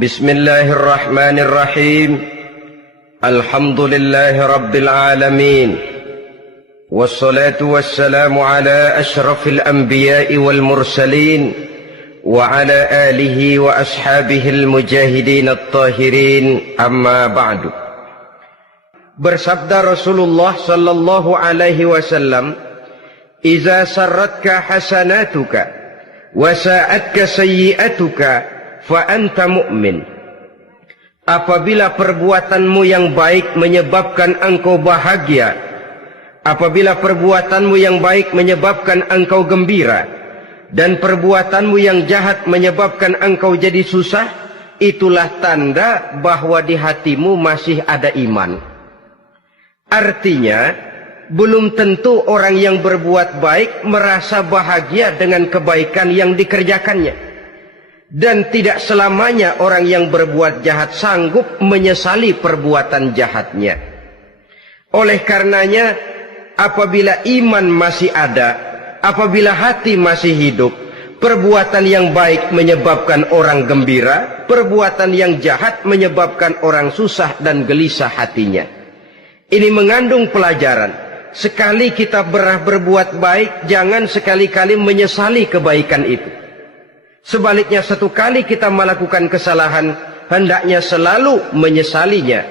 Bismillahirrahmanirrahim. Alhamdulillahi rabbil alamin. Wassalatu wassalamu ala ashrafil anbiya'i wal mursalin wa ala alihi wa ashabihil mujahidin at-tahirin, amma ba'du. Bersabda Rasulullah sallallahu alaihi wasallam, "Iza sarratka hasanatuka wa sa'atka sayyi'atuka fa anta mu'min." Apabila perbuatanmu yang baik menyebabkan engkau bahagia, apabila perbuatanmu yang baik menyebabkan engkau gembira, dan perbuatanmu yang jahat menyebabkan engkau jadi susah, itulah tanda bahwa di hatimu masih ada iman. Artinya, belum tentu orang yang berbuat baik merasa bahagia dengan kebaikan yang dikerjakannya. Dan tidak selamanya orang yang berbuat jahat sanggup menyesali perbuatan jahatnya. Oleh karenanya, apabila iman masih ada, apabila hati masih hidup, perbuatan yang baik menyebabkan orang gembira, perbuatan yang jahat menyebabkan orang susah dan gelisah hatinya. Ini mengandung pelajaran. Sekali kita berbuat baik, jangan sekali-kali menyesali kebaikan itu. Sebaliknya, satu kali kita melakukan kesalahan, hendaknya selalu menyesalinya.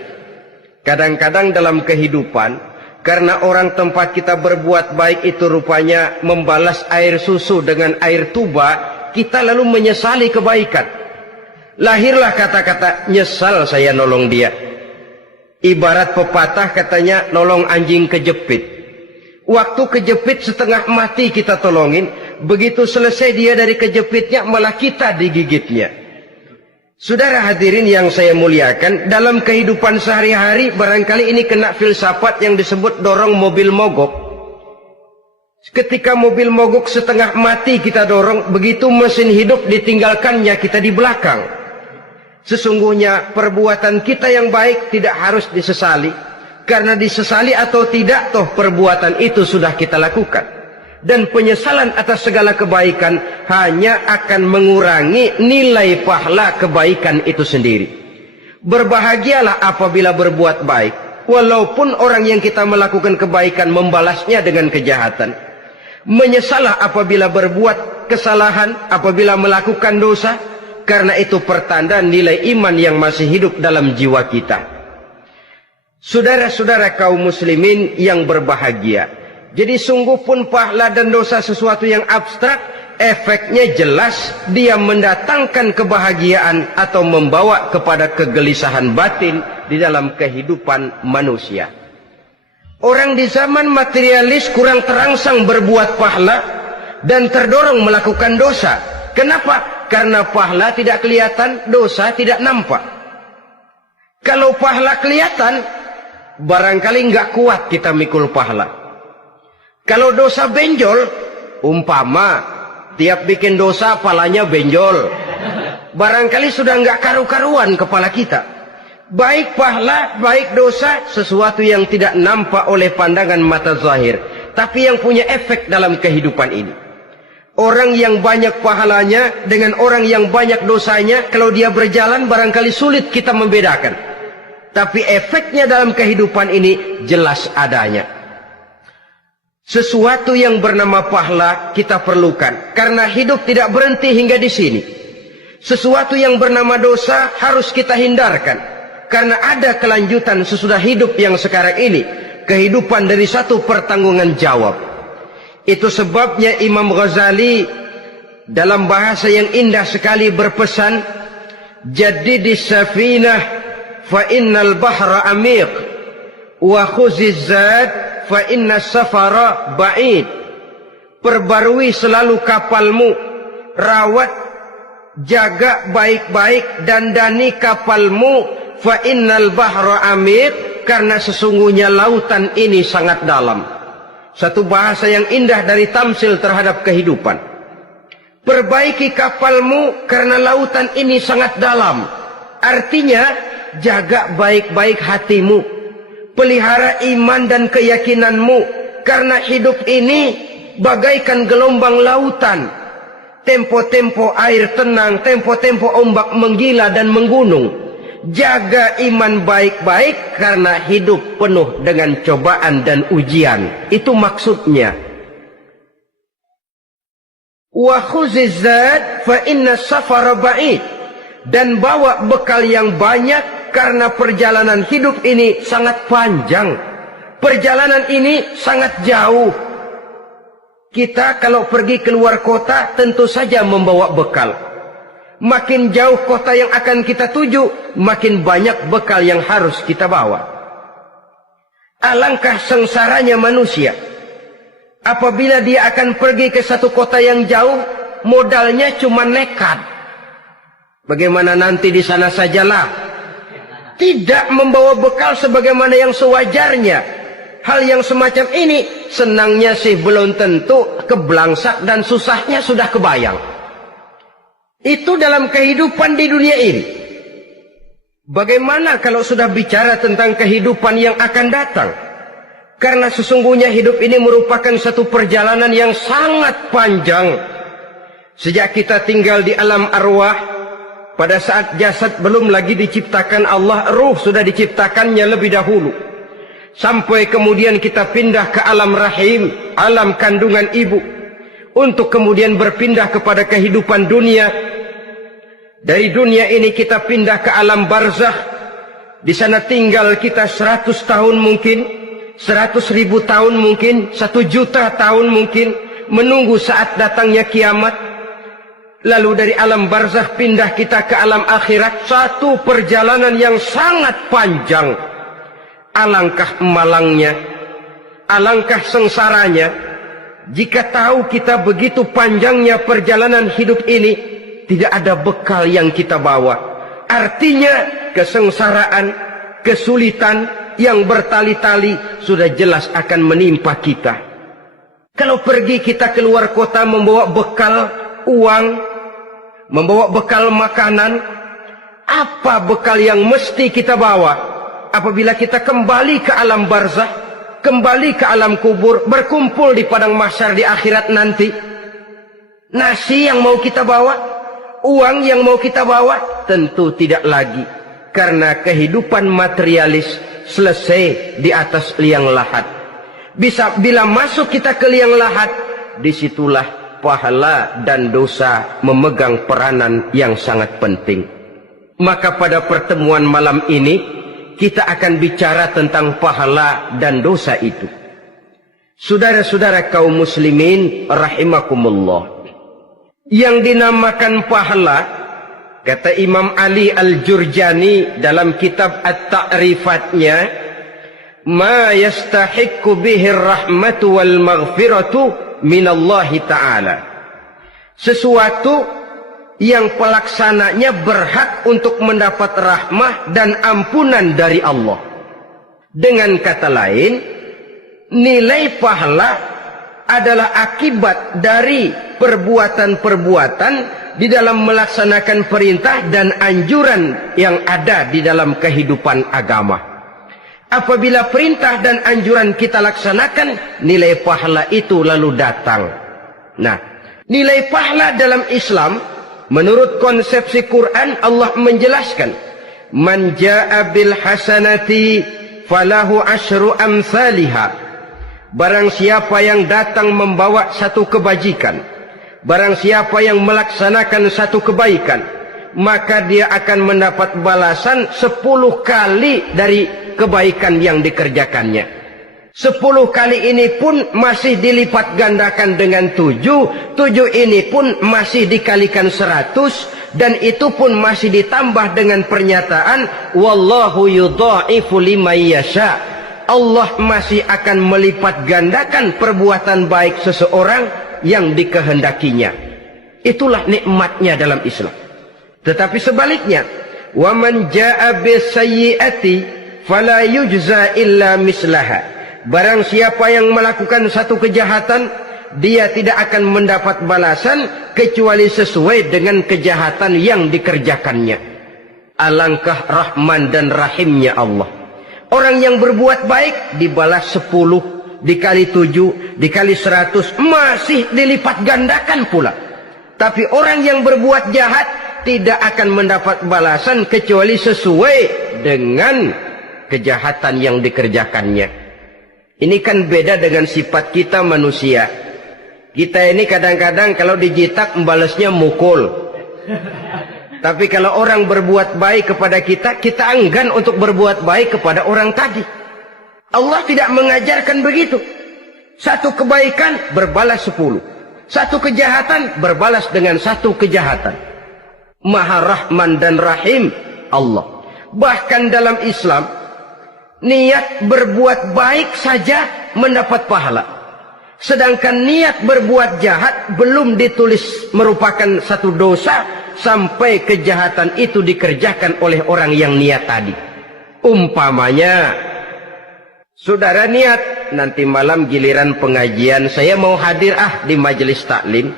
Kadang-kadang dalam kehidupan, karena orang tempat kita berbuat baik itu rupanya membalas air susu dengan air tuba, kita lalu menyesali kebaikan. Lahirlah kata-kata, "Nyesal saya nolong dia." Ibarat pepatah katanya, nolong anjing kejepit. Waktu kejepit setengah mati kita tolongin, begitu selesai dia dari kejepitnya, malah kita digigitnya. Saudara hadirin yang saya muliakan, dalam kehidupan sehari-hari barangkali ini kena filsafat yang disebut dorong mobil mogok. Ketika mobil mogok setengah mati kita dorong, begitu mesin hidup ditinggalkannya kita di belakang. Sesungguhnya perbuatan kita yang baik tidak harus disesali. Karena disesali atau tidak, toh perbuatan itu sudah kita lakukan. Dan penyesalan atas segala kebaikan hanya akan mengurangi nilai pahala kebaikan itu sendiri. Berbahagialah apabila berbuat baik, walaupun orang yang kita melakukan kebaikan membalasnya dengan kejahatan. Menyesalah apabila berbuat kesalahan, apabila melakukan dosa, karena itu pertanda nilai iman yang masih hidup dalam jiwa kita. Saudara-saudara kaum muslimin yang berbahagia, jadi sungguh pun pahala dan dosa sesuatu yang abstrak, efeknya jelas dia mendatangkan kebahagiaan atau membawa kepada kegelisahan batin di dalam kehidupan manusia. Orang di zaman materialis kurang terangsang berbuat pahala dan terdorong melakukan dosa. Kenapa? Karena pahala tidak kelihatan, dosa tidak nampak. Kalau pahala kelihatan, barangkali nggak kuat kita mikul pahala. Kalau dosa benjol, umpama tiap bikin dosa palanya benjol, barangkali sudah nggak karu-karuan kepala kita. Baik pahala, baik dosa, sesuatu yang tidak nampak oleh pandangan mata zahir, tapi yang punya efek dalam kehidupan ini. Orang yang banyak pahalanya dengan orang yang banyak dosanya, kalau dia berjalan barangkali sulit kita membedakan. Tapi efeknya dalam kehidupan ini jelas adanya. Sesuatu yang bernama pahala kita perlukan, karena hidup tidak berhenti hingga di sini. Sesuatu yang bernama dosa harus kita hindarkan, karena ada kelanjutan sesudah hidup yang sekarang ini. Kehidupan dari satu pertanggungan jawab. Itu sebabnya Imam Ghazali dalam bahasa yang indah sekali berpesan, "Jaddidis safinah fa innal bahra amiq wa khuziz zad fa innas safara ba'id." Perbarui selalu kapalmu, rawat, jaga baik-baik, dandani kapalmu, fa innal bahra amiq, karena sesungguhnya lautan ini sangat dalam. Satu bahasa yang indah dari tamsil terhadap kehidupan. Perbaiki kapalmu karena lautan ini sangat dalam. Artinya, jaga baik-baik hatimu, pelihara iman dan keyakinanmu, karena hidup ini bagaikan gelombang lautan. tempo-tempo air tenang, tempo-tempo ombak menggila dan menggunung. Jaga iman baik-baik karena hidup penuh dengan cobaan dan ujian. Itu maksudnya. Wa khuziz zad fa inna safara ba'id. Dan bawa bekal yang banyak karena perjalanan hidup ini sangat panjang. Perjalanan ini sangat jauh. Kita kalau pergi keluar kota tentu saja membawa bekal. Makin jauh kota yang akan kita tuju, makin banyak bekal yang harus kita bawa. Alangkah sengsaranya manusia apabila dia akan pergi ke satu kota yang jauh, modalnya cuma nekat. Bagaimana nanti di sana sajalah. Tidak membawa bekal sebagaimana yang sewajarnya. Hal yang semacam ini senangnya sih belum tentu, keblangsak dan susahnya sudah kebayang. Itu dalam kehidupan di dunia ini. Bagaimana kalau sudah bicara tentang kehidupan yang akan datang? Karena sesungguhnya hidup ini merupakan satu perjalanan yang sangat panjang. Sejak kita tinggal di alam arwah, pada saat jasad belum lagi diciptakan Allah, ruh sudah diciptakannya lebih dahulu. Sampai kemudian kita pindah ke alam rahim, alam kandungan ibu. Untuk kemudian berpindah kepada kehidupan dunia. Dari dunia ini kita pindah ke alam barzakh. Di sana tinggal kita 100 tahun mungkin, 100.000 tahun mungkin, 1 juta tahun mungkin, menunggu saat datangnya kiamat. Lalu dari alam barzakh pindah kita ke alam akhirat. Satu perjalanan yang sangat panjang. Alangkah malangnya, alangkah sengsaranya jika tahu kita begitu panjangnya perjalanan hidup ini, tidak ada bekal yang kita bawa. Artinya kesengsaraan, kesulitan yang bertali-tali sudah jelas akan menimpa kita. Kalau pergi kita keluar kota membawa bekal uang, membawa bekal makanan, apa bekal yang mesti kita bawa? Apabila kita kembali ke alam barzakh, kembali ke alam kubur, berkumpul di padang mahsyar di akhirat nanti, nasi yang mau kita bawa? Uang yang mau kita bawa? Tentu tidak lagi. Karena kehidupan materialis selesai di atas liang lahat. Bila masuk kita ke liang lahat, disitulah pahala dan dosa memegang peranan yang sangat penting. Maka pada pertemuan malam ini, kita akan bicara tentang pahala dan dosa itu. Saudara-saudara kaum muslimin rahimakumullah. Yang dinamakan pahala, kata Imam Ali Al-Jurjani dalam kitab At-Ta'rifatnya, ma yastahiqqu bihi rahmatu wal maghfiratu minallahi ta'ala. Sesuatu yang pelaksananya berhak untuk mendapat rahmah dan ampunan dari Allah. Dengan kata lain, nilai pahala adalah akibat dari perbuatan-perbuatan di dalam melaksanakan perintah dan anjuran yang ada di dalam kehidupan agama. Apabila perintah dan anjuran kita laksanakan, nilai pahala itu lalu datang. Nah, nilai pahala dalam Islam, menurut konsepsi Quran, Allah menjelaskan, man jaa bil hasanati falahu asyru amsalihha. Barang siapa yang datang membawa satu kebajikan, barang siapa yang melaksanakan satu kebaikan, maka dia akan mendapat balasan 10 kali dari kebaikan yang dikerjakannya. 10 kali ini pun masih dilipat gandakan dengan 7. 7 ini pun masih dikalikan 100. Dan itu pun masih ditambah dengan pernyataan, wallahu yudha'ifu liman yasha'. Allah masih akan melipat gandakan perbuatan baik seseorang yang dikehendakinya. Itulah nikmatnya dalam Islam. Tetapi sebaliknya, wa man jaa'a bisayyi'ati fala yujza illa mislaha. Barang siapa yang melakukan satu kejahatan, dia tidak akan mendapat balasan kecuali sesuai dengan kejahatan yang dikerjakannya. Alangkah rahman dan rahimnya Allah. Orang yang berbuat baik dibalas 10, dikali 7, dikali 100, masih dilipat gandakan pula. Tapi orang yang berbuat jahat tidak akan mendapat balasan kecuali sesuai dengan kejahatan yang dikerjakannya. Ini kan beda dengan sifat kita manusia. Kita ini kadang-kadang kalau dijitak membalasnya mukul. Tapi kalau orang berbuat baik kepada kita, kita enggan untuk berbuat baik kepada orang tadi. Allah tidak mengajarkan begitu. Satu kebaikan berbalas 10. Satu kejahatan berbalas dengan satu kejahatan. Maha Rahman dan Rahim Allah. Bahkan dalam Islam, niat berbuat baik saja mendapat pahala. Sedangkan niat berbuat jahat belum ditulis merupakan satu dosa sampai kejahatan itu dikerjakan oleh orang yang niat tadi. Umpamanya, saudara niat, nanti malam giliran pengajian saya mau hadir di majelis taklim.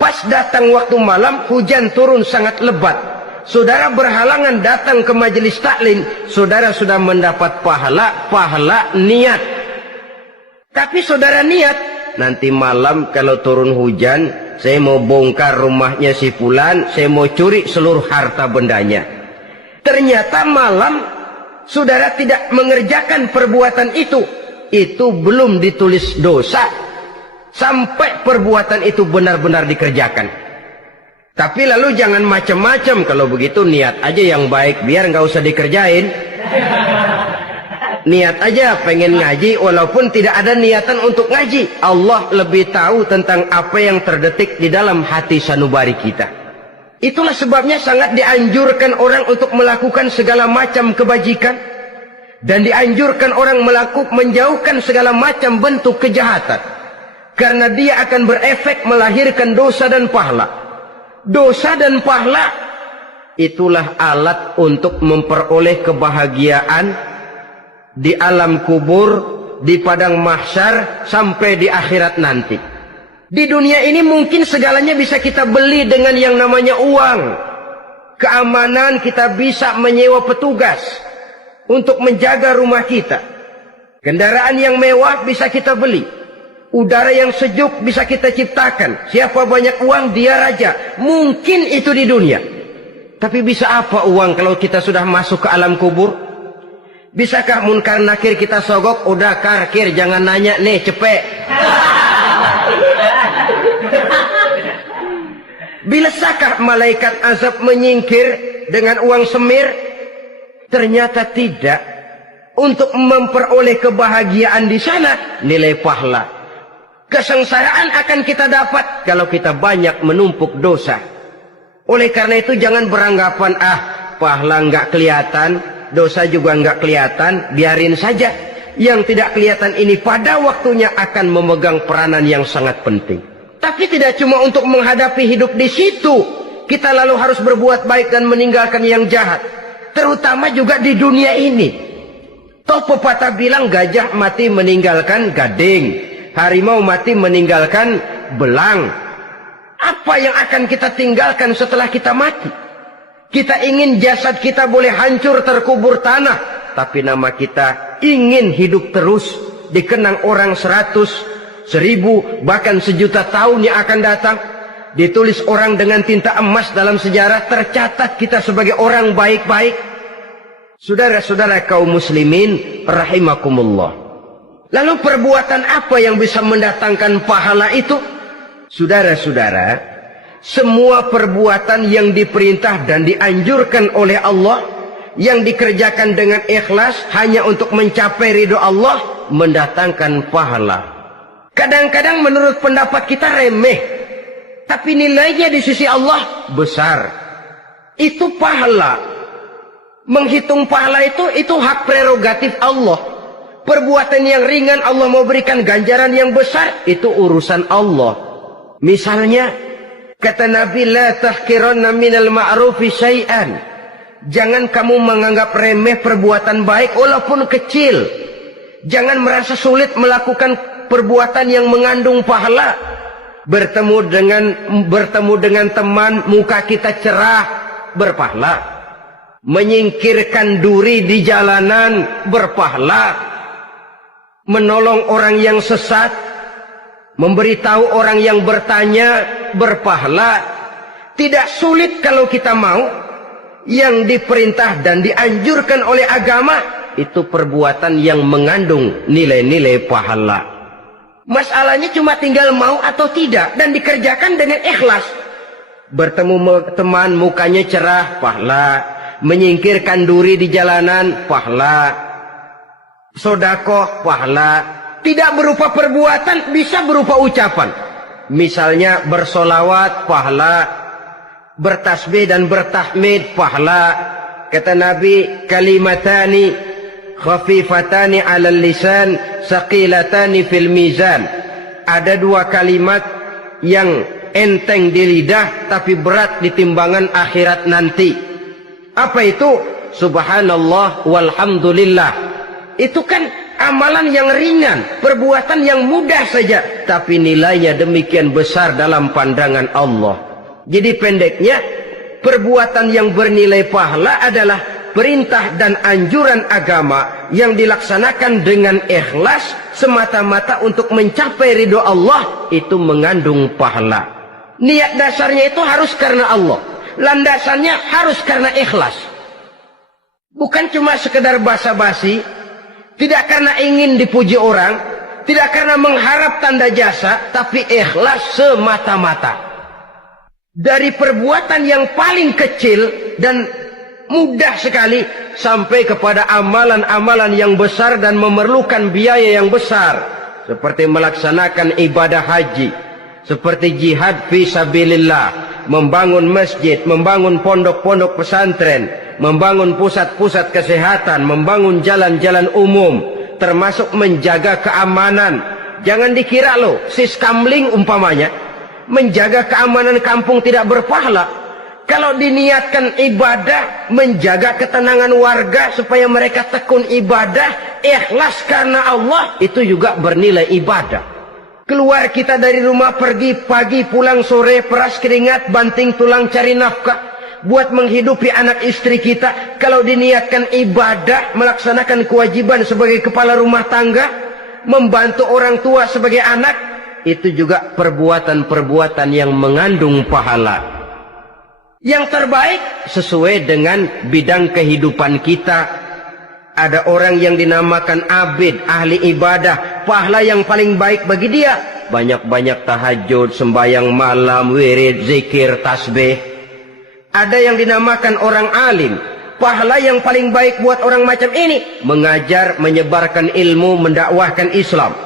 Pas datang waktu malam, hujan turun sangat lebat. Saudara berhalangan datang ke majelis taklim, saudara sudah mendapat pahala niat. Tapi saudara niat, nanti malam kalau turun hujan, saya mau bongkar rumahnya si fulan, saya mau curi seluruh harta bendanya. Ternyata malam saudara tidak mengerjakan perbuatan itu belum ditulis dosa sampai perbuatan itu benar-benar dikerjakan. Tapi lalu jangan macam-macam. Kalau begitu niat aja yang baik, biar nggak usah dikerjain. Niat aja pengen ngaji walaupun tidak ada niatan untuk ngaji. Allah lebih tahu tentang apa yang terdetik di dalam hati sanubari kita. Itulah sebabnya sangat dianjurkan orang untuk melakukan segala macam kebajikan, dan dianjurkan orang menjauhkan segala macam bentuk kejahatan, karena dia akan berefek melahirkan dosa dan pahala. Dosa dan pahala itulah alat untuk memperoleh kebahagiaan di alam kubur, di padang mahsyar, sampai di akhirat nanti. Di dunia ini mungkin segalanya bisa kita beli dengan yang namanya uang. Keamanan kita bisa menyewa petugas untuk menjaga rumah kita. Kendaraan yang mewah bisa kita beli. Udara yang sejuk bisa kita ciptakan. Siapa banyak uang, dia raja. Mungkin itu di dunia. Tapi bisa apa uang kalau kita sudah masuk ke alam kubur? Bisakah munkar nakir kita sogok? Udah karkir, jangan nanya nih, cepet. Bisakah malaikat azab menyingkir dengan uang semir? Ternyata tidak. Untuk memperoleh kebahagiaan di sana, nilai pahala. Kesengsaraan akan kita dapat kalau kita banyak menumpuk dosa. Oleh karena itu jangan beranggapan, pahala nggak kelihatan, dosa juga nggak kelihatan, biarin saja. Yang tidak kelihatan ini pada waktunya akan memegang peranan yang sangat penting. Tapi tidak cuma untuk menghadapi hidup di situ, kita lalu harus berbuat baik dan meninggalkan yang jahat. Terutama juga di dunia ini. Toh pepatah bilang gajah mati meninggalkan gading, harimau mati meninggalkan belang. Apa yang akan kita tinggalkan setelah kita mati? Kita ingin jasad kita boleh hancur terkubur tanah, tapi nama kita ingin hidup terus, dikenang orang 100, 1000, bahkan 1.000.000 tahun yang akan datang. Ditulis orang dengan tinta emas dalam sejarah, tercatat kita sebagai orang baik-baik. Saudara-saudara kaum muslimin rahimakumullah. Lalu perbuatan apa yang bisa mendatangkan pahala itu? Saudara-saudara, semua perbuatan yang diperintah dan dianjurkan oleh Allah, yang dikerjakan dengan ikhlas hanya untuk mencapai ridho Allah, mendatangkan pahala. Kadang-kadang menurut pendapat kita remeh, tapi nilainya di sisi Allah besar. Itu pahala. Menghitung pahala itu hak prerogatif Allah. Perbuatan yang ringan Allah mau berikan ganjaran yang besar, itu urusan Allah. Misalnya, kata Nabi, la tahkiranna minal ma'rufi syai'an. Jangan kamu menganggap remeh perbuatan baik walaupun kecil. Jangan merasa sulit melakukan perbuatan yang mengandung pahala. Bertemu dengan teman, muka kita cerah, berpahala. Menyingkirkan duri di jalanan, berpahala. Menolong orang yang sesat, memberitahu orang yang bertanya berpahala. Tidak sulit kalau kita mau. Yang diperintah dan dianjurkan oleh agama itu perbuatan yang mengandung nilai-nilai pahala. Masalahnya cuma tinggal mau atau tidak dan dikerjakan dengan ikhlas. Bertemu teman mukanya cerah, pahala. Menyingkirkan duri di jalanan, pahala. Sodakoh, pahala. Tidak berupa perbuatan, bisa berupa ucapan. Misalnya bersolawat, pahala. Bertasbih dan bertahmid, pahala. Kata Nabi, kalimatani khafifatani 'alal lisan, saqilatani fil mizan. Ada dua kalimat yang enteng di lidah tapi berat di timbangan akhirat nanti. Apa itu? Subhanallah walhamdulillah. Itu kan amalan yang ringan, perbuatan yang mudah saja, tapi nilainya demikian besar dalam pandangan Allah. Jadi pendeknya, perbuatan yang bernilai pahala adalah perintah dan anjuran agama yang dilaksanakan dengan ikhlas semata-mata untuk mencapai ridho Allah, itu mengandung pahala. Niat dasarnya itu harus karena Allah, landasannya harus karena ikhlas. Bukan cuma sekedar basa-basi, tidak karena ingin dipuji orang, tidak karena mengharap tanda jasa, tapi ikhlas semata-mata. Dari perbuatan yang paling kecil dan mudah sekali sampai kepada amalan-amalan yang besar dan memerlukan biaya yang besar, seperti melaksanakan ibadah haji, seperti jihad fi sabilillah, membangun masjid, membangun pondok-pondok pesantren, membangun pusat-pusat kesehatan, membangun jalan-jalan umum, termasuk menjaga keamanan. Jangan dikira loh, siskamling umpamanya, menjaga keamanan kampung tidak berpahala. Kalau diniatkan ibadah, menjaga ketenangan warga supaya mereka tekun ibadah, ikhlas karena Allah, itu juga bernilai ibadah. Keluar kita dari rumah, pergi pagi, pulang sore, peras keringat, banting tulang cari nafkah buat menghidupi anak istri kita. Kalau diniatkan ibadah, melaksanakan kewajiban sebagai kepala rumah tangga, membantu orang tua sebagai anak, itu juga perbuatan-perbuatan yang mengandung pahala. Yang terbaik sesuai dengan bidang kehidupan kita. Ada orang yang dinamakan abid, ahli ibadah, pahala yang paling baik bagi dia banyak-banyak tahajud, sembahyang malam, wirid, zikir, tasbih. Ada yang dinamakan orang alim, pahala yang paling baik buat orang macam ini mengajar, menyebarkan ilmu, mendakwahkan Islam.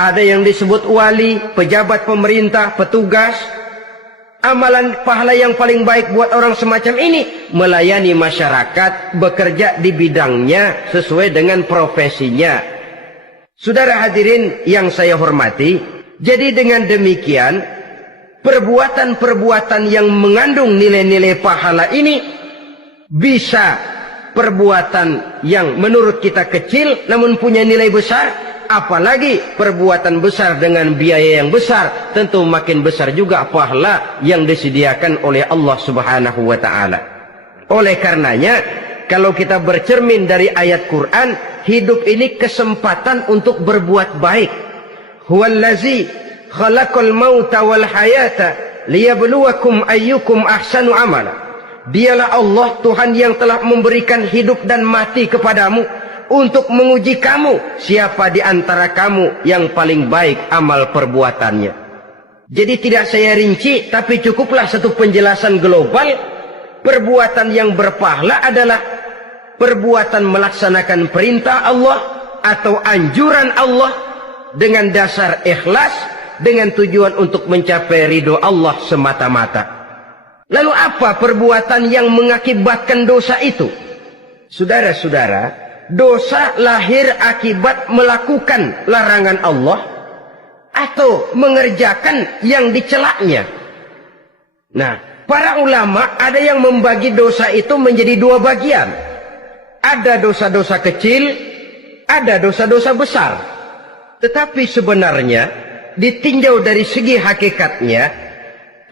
Ada yang disebut wali, pejabat pemerintah, petugas. Amalan pahala yang paling baik buat orang semacam ini melayani masyarakat, bekerja di bidangnya sesuai dengan profesinya. Saudara hadirin yang saya hormati, jadi dengan demikian perbuatan-perbuatan yang mengandung nilai-nilai pahala ini bisa perbuatan yang menurut kita kecil namun punya nilai besar. Apalagi perbuatan besar dengan biaya yang besar, tentu makin besar juga pahala yang disediakan oleh Allah Subhanahu wa ta'ala. Oleh karenanya, kalau kita bercermin dari ayat Quran, hidup ini kesempatan untuk berbuat baik. Huwallazi khalaqal mauta wal hayata liyabluwakum ayyukum ahsanu amala. Dialah Allah, Tuhan yang telah memberikan hidup dan mati kepadamu untuk menguji kamu, siapa di antara kamu yang paling baik amal perbuatannya. Jadi tidak saya rinci, tapi cukuplah satu penjelasan global. Perbuatan yang berpahala adalah perbuatan melaksanakan perintah Allah atau anjuran Allah dengan dasar ikhlas, dengan tujuan untuk mencapai ridho Allah semata-mata. Lalu apa perbuatan yang mengakibatkan dosa itu? Saudara-saudara, dosa lahir akibat melakukan larangan Allah atau mengerjakan yang dicelaknya. Nah, para ulama ada yang membagi dosa itu menjadi dua bagian. Ada dosa-dosa kecil, ada dosa-dosa besar. Tetapi sebenarnya ditinjau dari segi hakikatnya,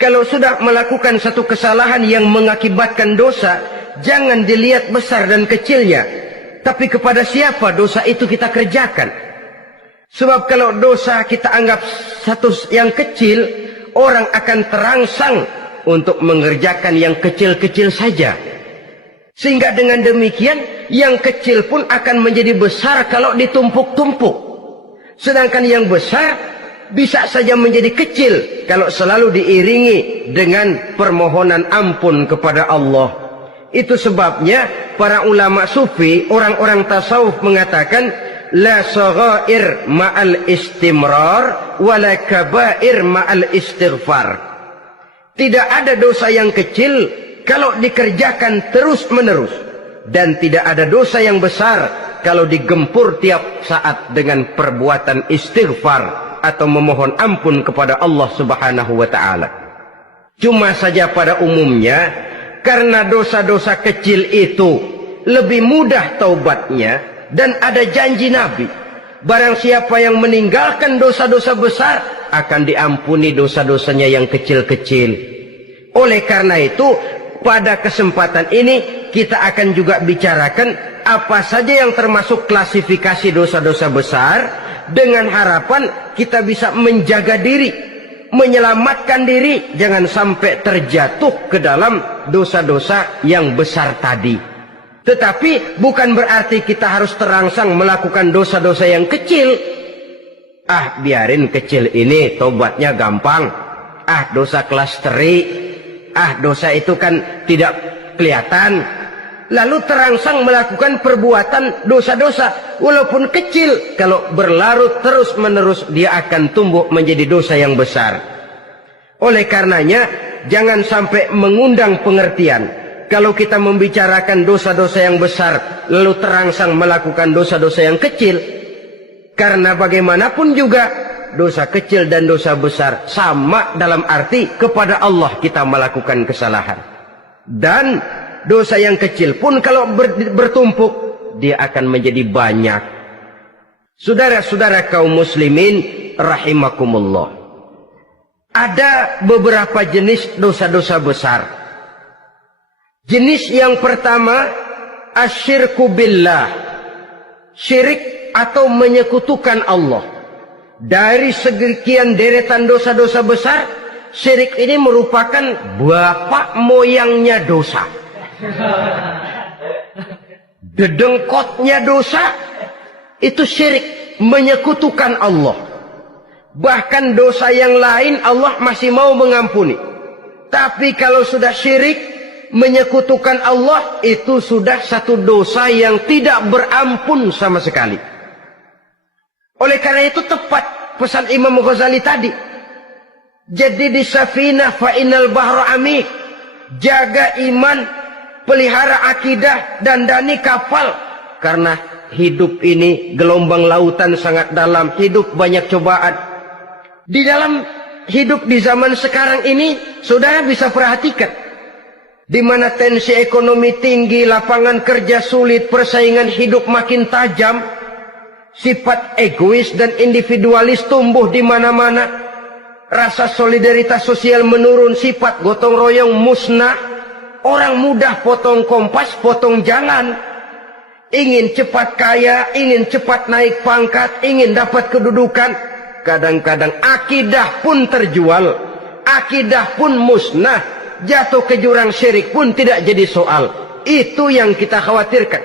kalau sudah melakukan satu kesalahan yang mengakibatkan dosa, jangan dilihat besar dan kecilnya, tapi kepada siapa dosa itu kita kerjakan. Sebab kalau dosa kita anggap satu yang kecil, orang akan terangsang untuk mengerjakan yang kecil-kecil saja. Sehingga dengan demikian, yang kecil pun akan menjadi besar kalau ditumpuk-tumpuk. Sedangkan yang besar bisa saja menjadi kecil kalau selalu diiringi dengan permohonan ampun kepada Allah. Itu sebabnya para ulama sufi, orang-orang tasawuf mengatakan, la saghair ma'al istimrar wala kabair ma'al istighfar. Tidak ada dosa yang kecil kalau dikerjakan terus-menerus, dan tidak ada dosa yang besar kalau digempur tiap saat dengan perbuatan istighfar atau memohon ampun kepada Allah Subhanahu wa ta'ala. Cuma saja pada umumnya, karena dosa-dosa kecil itu lebih mudah taubatnya, dan ada janji Nabi, barang siapa yang meninggalkan dosa-dosa besar akan diampuni dosa-dosanya yang kecil-kecil. Oleh karena itu, pada kesempatan ini kita akan juga bicarakan apa saja yang termasuk klasifikasi dosa-dosa besar, dengan harapan kita bisa menjaga diri, menyelamatkan diri, jangan sampai terjatuh ke dalam dosa-dosa yang besar tadi. Tetapi bukan berarti kita harus terangsang melakukan dosa-dosa yang kecil. Ah, biarin kecil ini, tobatnya gampang. Ah, dosa kelas teri. Ah, dosa itu kan tidak kelihatan. Lalu terangsang melakukan perbuatan dosa-dosa walaupun kecil, kalau berlarut terus-menerus dia akan tumbuh menjadi dosa yang besar. Oleh karenanya jangan sampai mengundang pengertian kalau kita membicarakan dosa-dosa yang besar lalu terangsang melakukan dosa-dosa yang kecil, karena bagaimanapun juga dosa kecil dan dosa besar sama dalam arti kepada Allah kita melakukan kesalahan. Dan dosa yang kecil pun kalau bertumpuk, dia akan menjadi banyak. Saudara-saudara kaum muslimin rahimakumullah, ada beberapa jenis dosa-dosa besar. Jenis yang pertama, asyirku billah, syirik atau menyekutukan Allah. Dari sekian deretan dosa-dosa besar, syirik ini merupakan bapak moyangnya dosa. Dedengkotnya dosa itu syirik, menyekutukan Allah. Bahkan dosa yang lain Allah masih mau mengampuni, tapi kalau sudah syirik, menyekutukan Allah, itu sudah satu dosa yang tidak berampun sama sekali. Oleh karena itu tepat pesan Imam Ghazali tadi, jadi di safinah fa innal bahra amik, jaga iman, pelihara akidah, dandani kapal, karena hidup ini gelombang lautan sangat dalam, hidup banyak cobaan. Di dalam hidup di zaman sekarang ini, saudara bisa perhatikan, di mana tensi ekonomi tinggi, lapangan kerja sulit, persaingan hidup makin tajam, sifat egois dan individualis tumbuh di mana-mana, rasa solidaritas sosial menurun, sifat gotong royong musnah. Orang mudah potong kompas, potong jalan. Ingin cepat kaya, ingin cepat naik pangkat, ingin dapat kedudukan. Kadang-kadang akidah pun terjual, akidah pun musnah, jatuh ke jurang syirik pun tidak jadi soal. Itu yang kita khawatirkan.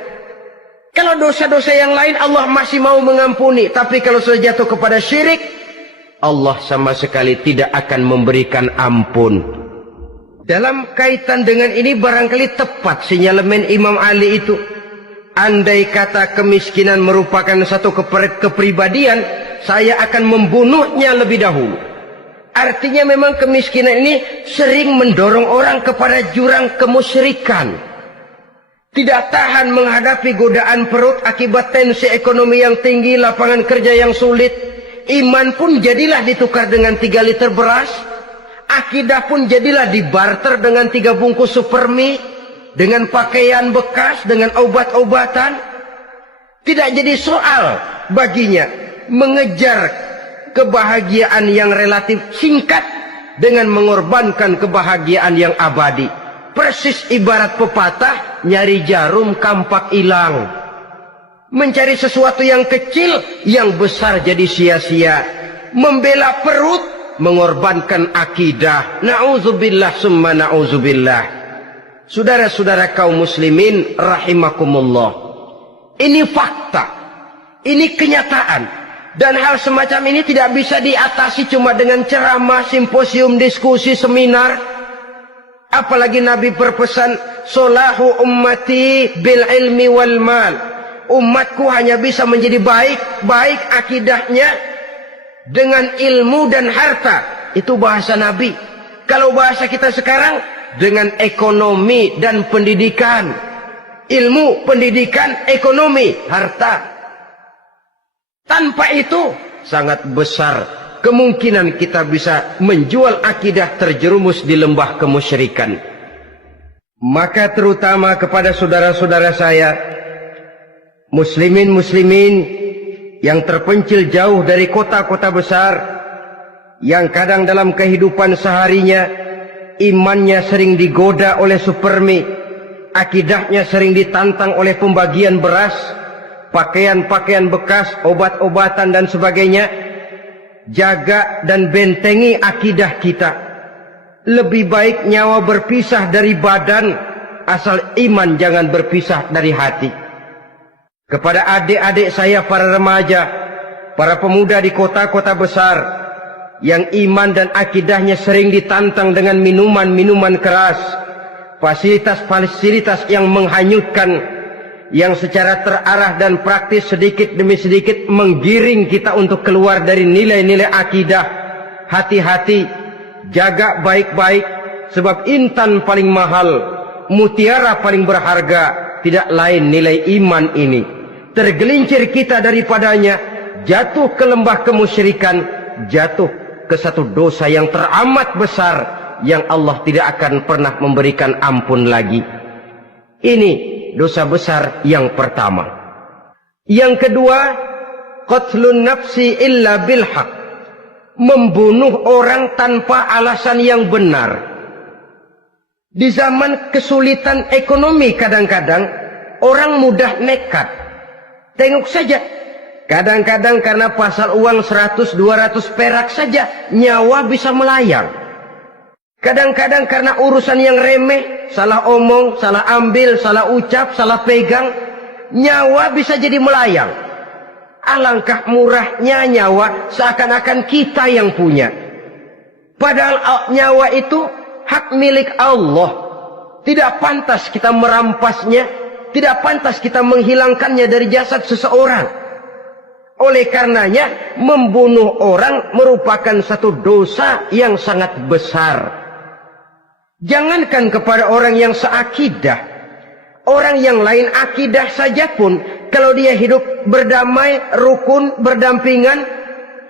Kalau dosa-dosa yang lain Allah masih mau mengampuni, tapi kalau sudah jatuh kepada syirik, Allah sama sekali tidak akan memberikan ampun. Dalam kaitan dengan ini barangkali tepat sinyalemen Imam Ali itu. Andai kata kemiskinan merupakan satu kepribadian, saya akan membunuhnya lebih dahulu. Artinya memang kemiskinan ini sering mendorong orang kepada jurang kemusyrikan. Tidak tahan menghadapi godaan perut akibat tensi ekonomi yang tinggi, lapangan kerja yang sulit. Iman pun jadilah ditukar dengan 3 liter beras. Akidah pun jadilah dibarter dengan 3 bungkus supermi, dengan pakaian bekas, dengan obat-obatan. Tidak jadi soal baginya mengejar kebahagiaan yang relatif singkat dengan mengorbankan kebahagiaan yang abadi. Persis ibarat pepatah, nyari jarum kampak hilang. Mencari sesuatu yang kecil, yang besar jadi sia-sia. membela perut, mengorbankan akidah. Na'udzubillah summa na'udzubillah. Saudara-saudara kaum muslimin rahimakumullah, ini fakta, ini kenyataan. Dan hal semacam ini tidak bisa diatasi cuma dengan ceramah, simposium, diskusi, seminar. Apalagi Nabi berpesan, solahu ummati bil ilmi wal mal. Umatku hanya bisa menjadi baik akidahnya dengan ilmu dan harta. Itu bahasa Nabi. Kalau bahasa kita sekarang, dengan ekonomi dan pendidikan. Ilmu, pendidikan, ekonomi, harta. Tanpa itu sangat besar kemungkinan kita bisa menjual akidah terjerumus di lembah kemusyrikan. Maka terutama kepada saudara-saudara saya, muslimin yang terpencil jauh dari kota-kota besar, yang kadang dalam kehidupan seharinya imannya sering digoda oleh supermi, akidahnya sering ditantang oleh pembagian beras, pakaian-pakaian bekas, obat-obatan dan sebagainya. Jaga dan bentengi akidah kita. Lebih baik nyawa berpisah dari badan, asal iman jangan berpisah dari hati. Kepada adik-adik saya para remaja, para pemuda di kota-kota besar, yang iman dan akidahnya sering ditantang dengan minuman-minuman keras, fasilitas-fasilitas yang menghanyutkan, yang secara terarah dan praktis sedikit demi sedikit menggiring kita untuk keluar dari nilai-nilai akidah. Hati-hati, jaga baik-baik, sebab intan paling mahal, mutiara paling berharga, tidak lain nilai iman ini. Tergelincir kita daripadanya, jatuh ke lembah kemusyrikan, jatuh ke satu dosa yang teramat besar, yang Allah tidak akan pernah memberikan ampun lagi. Ini dosa besar yang pertama. Yang kedua, qatlun nafsi illa bilhaq, membunuh orang tanpa alasan yang benar. Di zaman kesulitan ekonomi kadang-kadang orang mudah nekat. Tengok saja, kadang-kadang karena pasal uang 100-200 perak saja nyawa bisa melayang. Kadang-kadang karena urusan yang remeh, salah omong, salah ambil, salah ucap, salah pegang, nyawa bisa jadi melayang. Alangkah murahnya nyawa, seakan-akan kita yang punya. Padahal nyawa itu hak milik Allah. Tidak pantas kita merampasnya, tidak pantas kita menghilangkannya dari jasad seseorang. Oleh karenanya, membunuh orang merupakan satu dosa yang sangat besar. Jangankan kepada orang yang seakidah, orang yang lain akidah saja pun, kalau dia hidup berdamai, rukun, berdampingan,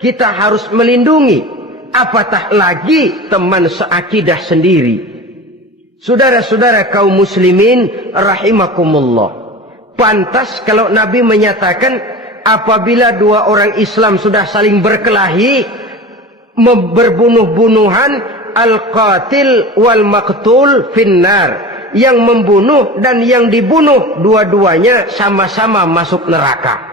kita harus melindungi. Apatah lagi teman seakidah sendiri. Saudara-saudara kaum muslimin rahimakumullah, pantas kalau Nabi menyatakan apabila dua orang Islam sudah saling berkelahi, berbunuh-bunuhan, al-qatil wal maqtul finnar, yang membunuh dan yang dibunuh dua-duanya sama-sama masuk neraka.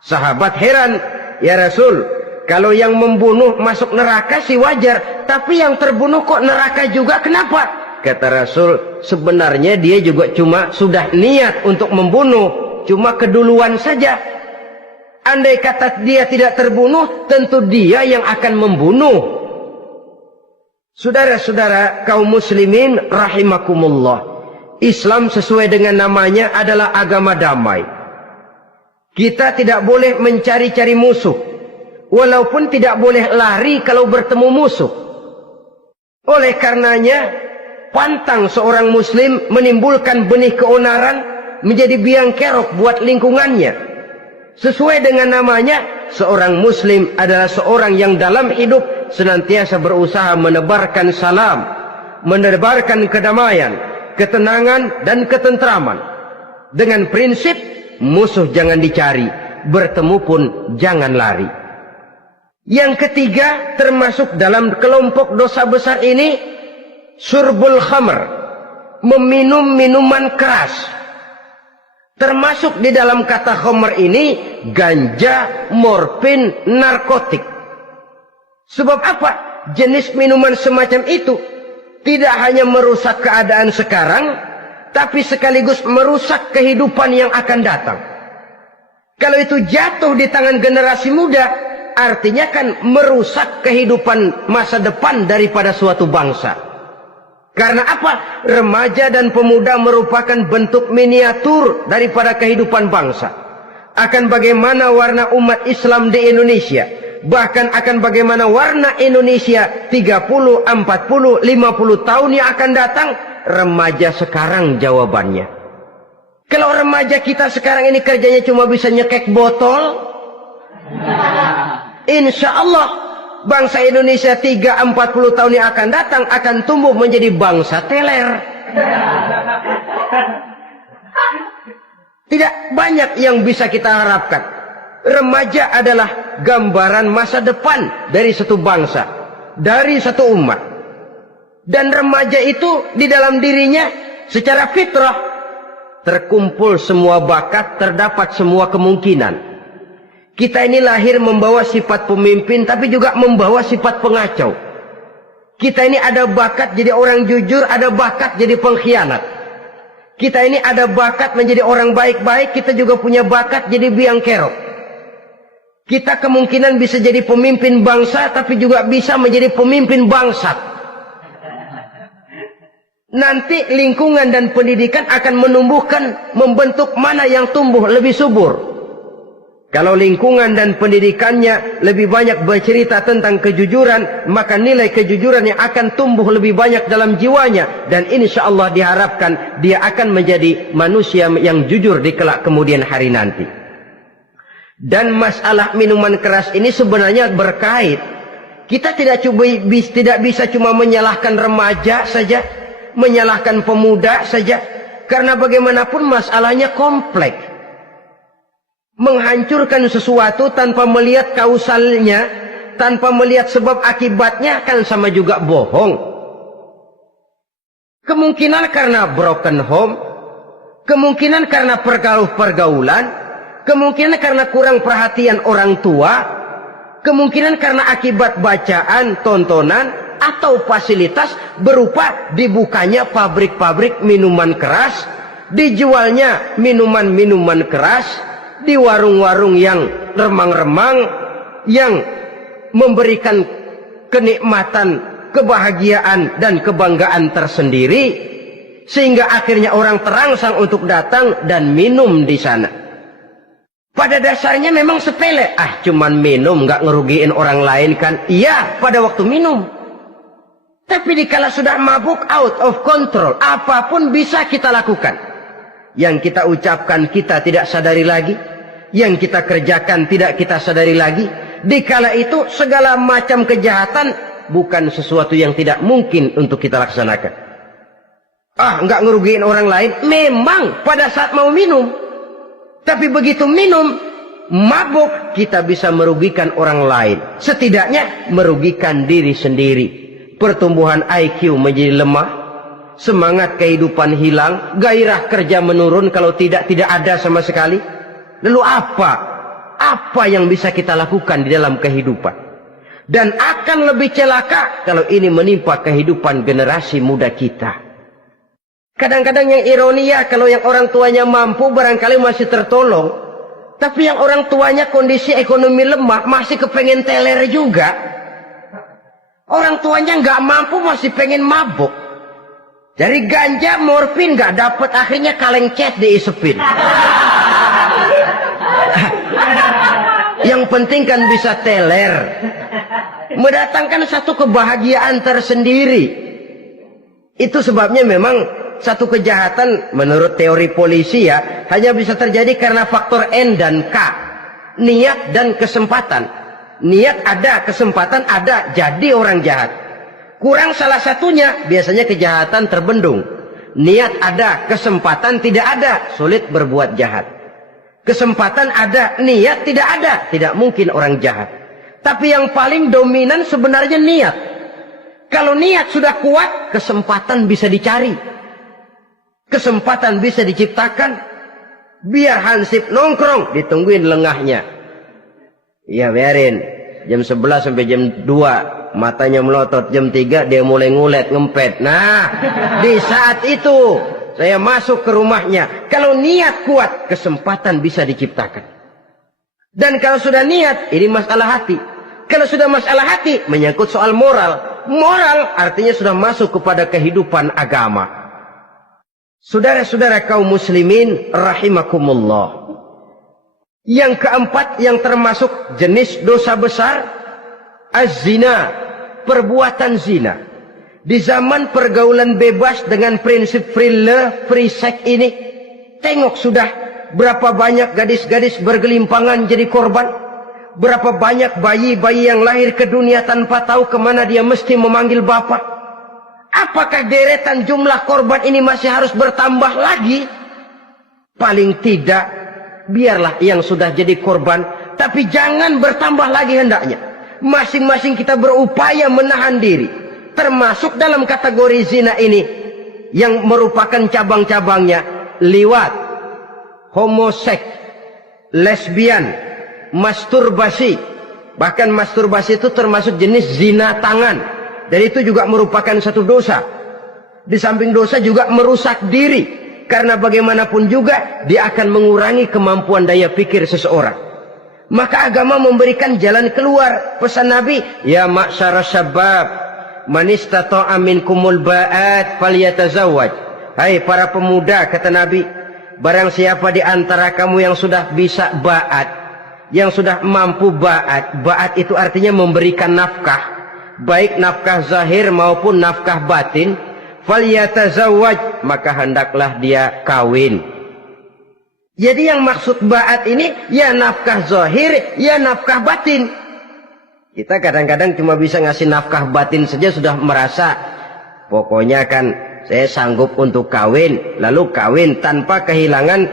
Sahabat heran, ya Rasul, kalau yang membunuh masuk neraka sih wajar, tapi yang terbunuh kok neraka juga, kenapa? Kata Rasul, sebenarnya dia juga cuma sudah niat untuk membunuh, cuma keduluan saja. Andai kata dia tidak terbunuh, tentu dia yang akan membunuh. Saudara-saudara kaum muslimin rahimakumullah, Islam sesuai dengan namanya adalah agama damai. Kita tidak boleh mencari-cari musuh, walaupun tidak boleh lari kalau bertemu musuh. Oleh karenanya, pantang seorang muslim menimbulkan benih keonaran menjadi biang kerok buat lingkungannya. Sesuai dengan namanya, seorang muslim adalah seorang yang dalam hidup senantiasa berusaha menebarkan salam, menebarkan kedamaian, ketenangan dan ketentraman. Dengan prinsip musuh jangan dicari, bertemu pun jangan lari. Yang ketiga, termasuk dalam kelompok dosa besar ini, syurbul khamr, meminum minuman keras. Termasuk di dalam kata khamr ini ganja, morfin, narkotik. Sebab apa? Jenis minuman semacam itu tidak hanya merusak keadaan sekarang, tapi sekaligus merusak kehidupan yang akan datang. Kalau itu jatuh di tangan generasi muda, artinya kan merusak kehidupan masa depan daripada suatu bangsa. Karena apa? Remaja dan pemuda merupakan bentuk miniatur daripada kehidupan bangsa. Akan bagaimana warna umat Islam di Indonesia, bahkan akan bagaimana warna Indonesia 30, 40, 50 tahun yang akan datang, remaja sekarang jawabannya. Kalau remaja kita sekarang ini kerjanya cuma bisa nyekek botol, insya Allah bangsa Indonesia 30-40 tahun yang akan datang akan tumbuh menjadi bangsa teler. Tidak banyak yang bisa kita harapkan. Remaja adalah gambaran masa depan dari satu bangsa, dari satu umat. Dan remaja itu di dalam dirinya secara fitrah terkumpul semua bakat, terdapat semua kemungkinan. Kita ini lahir membawa sifat pemimpin, tapi juga membawa sifat pengacau. Kita ini ada bakat jadi orang jujur, ada bakat jadi pengkhianat. Kita ini ada bakat menjadi orang baik-baik, kita juga punya bakat jadi biang kerok. Kita kemungkinan bisa jadi pemimpin bangsa, tapi juga bisa menjadi pemimpin bangsat. Nanti lingkungan dan pendidikan akan menumbuhkan, membentuk mana yang tumbuh lebih subur. Kalau lingkungan dan pendidikannya lebih banyak bercerita tentang kejujuran, maka nilai kejujuran yang akan tumbuh lebih banyak dalam jiwanya. Dan insya Allah diharapkan dia akan menjadi manusia yang jujur di kelak kemudian hari nanti. Dan masalah minuman keras ini sebenarnya berkait. Kita tidak bisa cuma menyalahkan remaja saja, menyalahkan pemuda saja. Karena bagaimanapun masalahnya kompleks. Menghancurkan sesuatu tanpa melihat kausalnya, tanpa melihat sebab akibatnya, kan sama juga bohong. Kemungkinan karena broken home, kemungkinan karena pergaulan, kemungkinan karena kurang perhatian orang tua, kemungkinan karena akibat bacaan, tontonan, atau fasilitas berupa dibukanya pabrik-pabrik minuman keras, dijualnya minuman-minuman keras, di warung-warung yang remang-remang, yang memberikan kenikmatan, kebahagiaan dan kebanggaan tersendiri, sehingga akhirnya orang terangsang untuk datang dan minum di sana. Pada dasarnya memang sepele, cuman minum, nggak ngerugiin orang lain kan? Iya, pada waktu minum. Tapi dikala sudah mabuk, out of control, apapun bisa kita lakukan. Yang kita ucapkan kita tidak sadari lagi, yang kita kerjakan tidak kita sadari lagi. Dikala itu segala macam kejahatan bukan sesuatu yang tidak mungkin untuk kita laksanakan. Nggak ngerugiin orang lain, memang pada saat mau minum. Tapi begitu minum, mabuk, kita bisa merugikan orang lain. Setidaknya merugikan diri sendiri. Pertumbuhan IQ menjadi lemah, semangat kehidupan hilang, gairah kerja menurun, kalau tidak ada sama sekali. Lalu apa yang bisa kita lakukan di dalam kehidupan? Dan akan lebih celaka kalau ini menimpa kehidupan generasi muda kita. Kadang-kadang yang ironi ya, kalau yang orang tuanya mampu barangkali masih tertolong, tapi yang orang tuanya kondisi ekonomi lemah masih kepengen teler juga. Orang tuanya nggak mampu masih pengen mabuk. Dari ganja, morfin nggak dapat, akhirnya kaleng cat diisepin. Yang penting kan bisa teler, mendatangkan satu kebahagiaan tersendiri. Itu sebabnya memang satu kejahatan menurut teori polisi ya, hanya bisa terjadi karena faktor N dan K, niat dan kesempatan. Niat ada, kesempatan ada, jadi orang jahat. Kurang salah satunya, biasanya kejahatan terbendung. Niat ada, kesempatan tidak ada, sulit berbuat jahat. Kesempatan ada, niat tidak ada, tidak mungkin orang jahat. Tapi yang paling dominan sebenarnya niat. Kalau niat sudah kuat, kesempatan bisa dicari. Kesempatan bisa diciptakan. Biar hansip nongkrong, ditungguin lengahnya. Iya, biarin. Jam 11 sampai jam 2 matanya melotot, jam 3 dia mulai ngulet, ngempet. Nah, di saat itu saya masuk ke rumahnya. Kalau niat kuat, kesempatan bisa diciptakan. Dan kalau sudah niat, ini masalah hati. Kalau sudah masalah hati, menyangkut soal moral. Moral artinya sudah masuk kepada kehidupan agama. Saudara-saudara kaum muslimin rahimakumullah. Yang keempat yang termasuk jenis dosa besar, az-zina, perbuatan zina. Di zaman pergaulan bebas dengan prinsip free love, free sex ini, tengok sudah berapa banyak gadis-gadis bergelimpangan jadi korban. Berapa banyak bayi-bayi yang lahir ke dunia tanpa tahu kemana dia mesti memanggil bapak. Apakah deretan jumlah korban ini masih harus bertambah lagi? Paling tidak, biarlah yang sudah jadi korban, tapi jangan bertambah lagi hendaknya. Masing-masing kita berupaya menahan diri. Termasuk dalam kategori zina ini, yang merupakan cabang-cabangnya, liwat, homoseks, lesbian, masturbasi. Bahkan masturbasi itu termasuk jenis zina tangan. Dan itu juga merupakan satu dosa. Di samping dosa juga merusak diri. Karena bagaimanapun juga dia akan mengurangi kemampuan daya pikir seseorang. Maka agama memberikan jalan keluar. Pesan Nabi, ya ma'syara syabab, man istata'a minkumul ba'at falyatazawwaj. Hai para pemuda, kata Nabi, barang siapa di antara kamu yang sudah bisa ba'at, yang sudah mampu ba'at. Ba'at itu artinya memberikan nafkah, baik nafkah zahir maupun nafkah batin. Falyatazawwaj, maka hendaklah dia kawin. Jadi yang maksud ba'at ini ya nafkah zahir, ya nafkah batin. Kita kadang-kadang cuma bisa ngasih nafkah batin saja sudah merasa pokoknya kan saya sanggup untuk kawin, lalu kawin tanpa kehilangan,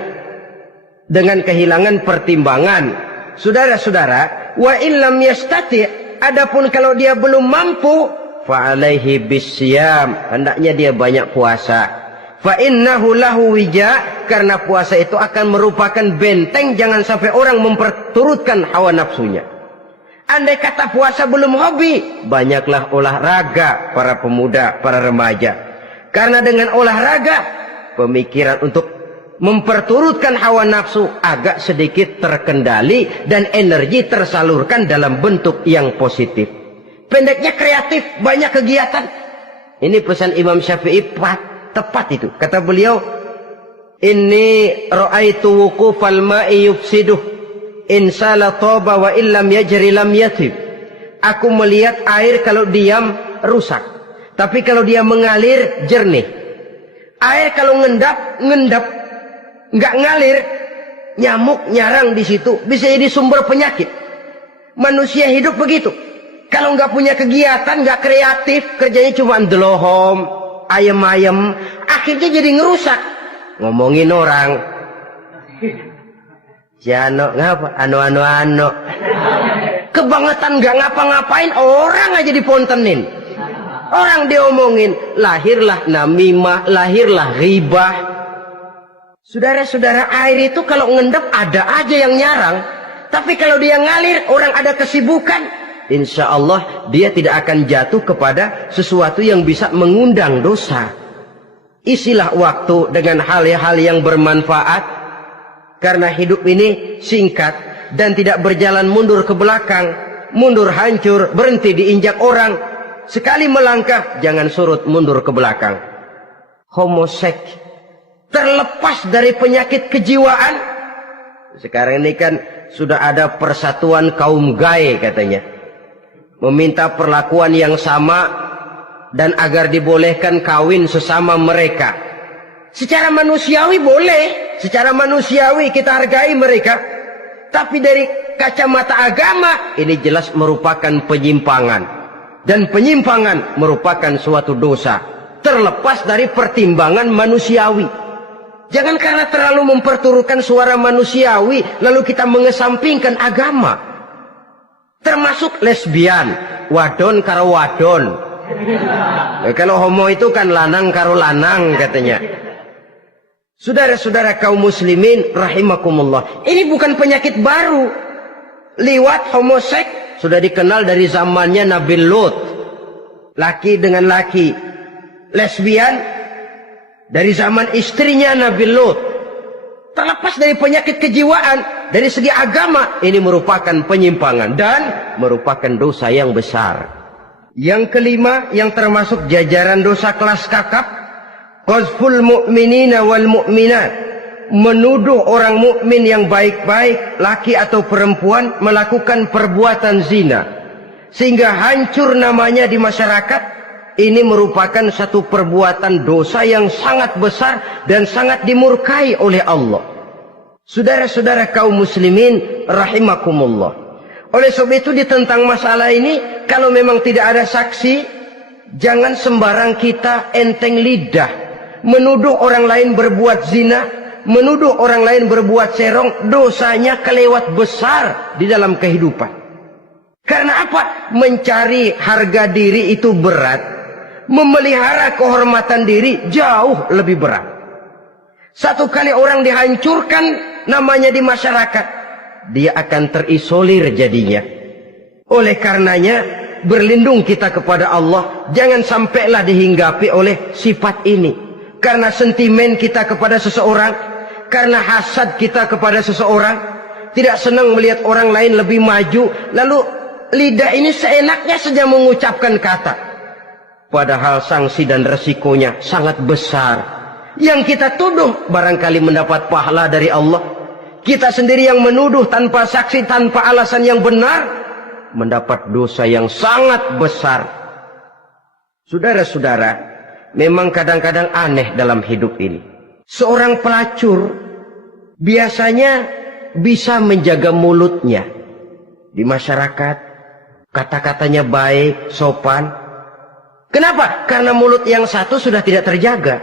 dengan kehilangan pertimbangan. Saudara-saudara, wa illam yastati, adapun kalau dia belum mampu, fa alaihi bisyam, hendaknya dia banyak puasa. Fa innahu lahu wija, karena puasa itu akan merupakan benteng jangan sampai orang memperturutkan hawa nafsunya. Andai kata puasa belum hobi, banyaklah olahraga para pemuda, para remaja. Karena dengan olahraga, pemikiran untuk memperturutkan hawa nafsu agak sedikit terkendali dan energi tersalurkan dalam bentuk yang positif. Pendeknya kreatif, banyak kegiatan. Ini pesan Imam Syafi'i tepat itu. Kata beliau, inni ra'aitu wuqufal ma'i yufsiduh, insala toba wa illam yajri lam yatib. Aku melihat air kalau diam rusak, tapi kalau dia mengalir jernih. Air kalau ngendap, nggak ngalir, nyamuk nyarang di situ, bisa jadi sumber penyakit. Manusia hidup begitu. Kalau nggak punya kegiatan, nggak kreatif, kerjanya cuma ndelohom, ayam-ayam, akhirnya jadi ngerusak. Ngomongin orang, si ano ngapa, ano, kebangetan nggak ngapa-ngapain, orang aja dipontenin, orang diomongin, lahirlah namimah, lahirlah ghibah. Saudara-saudara, air itu kalau ngendap ada aja yang nyarang, tapi kalau dia ngalir, orang ada kesibukan, insya Allah dia tidak akan jatuh kepada sesuatu yang bisa mengundang dosa. Isilah waktu dengan hal-hal yang bermanfaat, karena hidup ini singkat dan tidak berjalan mundur ke belakang. Mundur hancur, berhenti diinjak orang. Sekali melangkah, jangan surut mundur ke belakang. Homoseks, terlepas dari penyakit kejiwaan. Sekarang ini kan sudah ada persatuan kaum gay katanya, meminta perlakuan yang sama dan agar dibolehkan kawin sesama mereka. Secara manusiawi boleh, secara manusiawi kita hargai mereka, tapi dari kacamata agama ini jelas merupakan penyimpangan, dan penyimpangan merupakan suatu dosa terlepas dari pertimbangan manusiawi. Jangan karena terlalu memperturutkan suara manusiawi lalu kita mengesampingkan agama. Termasuk lesbian, wadon karo wadon. Kalau homo itu kan lanang karo lanang katanya. Saudara-saudara kaum muslimin rahimakumullah, ini bukan penyakit baru. Liwat, homoseks sudah dikenal dari zamannya Nabi Lut. Laki dengan laki. Lesbian dari zaman istrinya Nabi Lut. Terlepas dari penyakit kejiwaan, dari segi agama, ini merupakan penyimpangan dan merupakan dosa yang besar. Yang kelima, yang termasuk jajaran dosa kelas kakap, qazful mu'minina wal mu'minat, menuduh orang mukmin yang baik-baik, laki atau perempuan, melakukan perbuatan zina sehingga hancur namanya di masyarakat. Ini merupakan satu perbuatan dosa yang sangat besar dan sangat dimurkai oleh Allah. Saudara-saudara kaum muslimin rahimakumullah. Oleh sebab itu tentang masalah ini, kalau memang tidak ada saksi, jangan sembarang kita enteng lidah menuduh orang lain berbuat zina, menuduh orang lain berbuat serong. Dosanya kelewat besar di dalam kehidupan. Karena apa? Mencari harga diri itu berat, memelihara kehormatan diri jauh lebih berat. Satu kali orang dihancurkan namanya di masyarakat, dia akan terisolir jadinya. Oleh karenanya, berlindung kita kepada Allah, jangan sampailah dihinggapi oleh sifat ini. Karena sentimen kita kepada seseorang, karena hasad kita kepada seseorang, tidak senang melihat orang lain lebih maju, lalu lidah ini seenaknya saja mengucapkan kata. Padahal sanksi dan resikonya sangat besar. Yang kita tuduh barangkali mendapat pahala dari Allah. Kita sendiri yang menuduh tanpa saksi, tanpa alasan yang benar, mendapat dosa yang sangat besar. Saudara-saudara, memang kadang-kadang aneh dalam hidup ini. Seorang pelacur biasanya bisa menjaga mulutnya di masyarakat, kata-katanya baik, sopan. Kenapa? Karena mulut yang satu sudah tidak terjaga.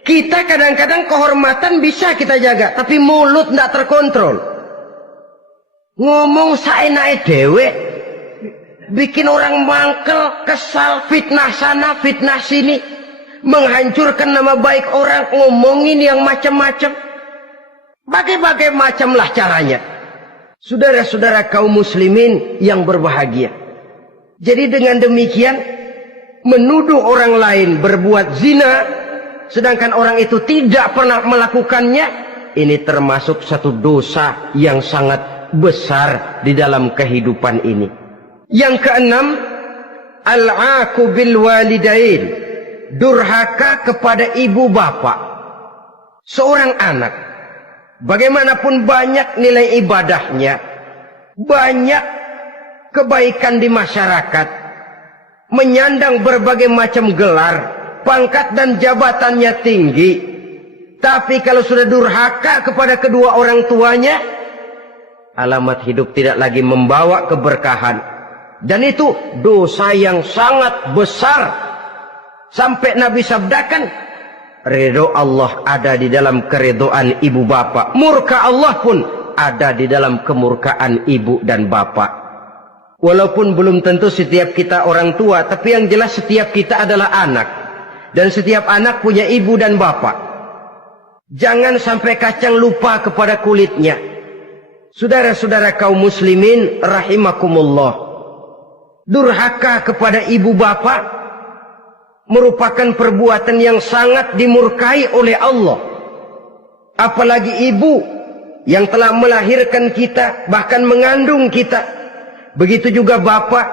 Kita kadang-kadang kehormatan bisa kita jaga, tapi mulut tidak terkontrol. Ngomong saenake dewe, bikin orang mangkel, kesal, fitnah sana, fitnah sini, menghancurkan nama baik orang, ngomongin yang macam-macam. Bagai-bagai macamlah caranya. Saudara-saudara kaum muslimin yang berbahagia. Jadi dengan demikian, menuduh orang lain berbuat zina, sedangkan orang itu tidak pernah melakukannya, ini termasuk satu dosa yang sangat besar di dalam kehidupan ini. Yang keenam, al-'aqu bil walidain, durhaka kepada ibu bapak. Seorang anak, bagaimanapun banyak nilai ibadahnya, banyak kebaikan di masyarakat, menyandang berbagai macam gelar, pangkat dan jabatannya tinggi, tapi kalau sudah durhaka kepada kedua orang tuanya, alamat hidup tidak lagi membawa keberkahan. Dan itu dosa yang sangat besar. Sampai Nabi sabdakan, ridho Allah ada di dalam keridhaan ibu bapak. Murka Allah pun ada di dalam kemurkaan ibu dan bapak. Walaupun belum tentu setiap kita orang tua, tapi yang jelas setiap kita adalah anak. Dan setiap anak punya ibu dan bapak. Jangan sampai kacang lupa kepada kulitnya. Saudara-saudara kaum muslimin rahimakumullah. Durhaka kepada ibu bapak merupakan perbuatan yang sangat dimurkai oleh Allah. Apalagi ibu yang telah melahirkan kita, bahkan mengandung kita. Begitu juga bapak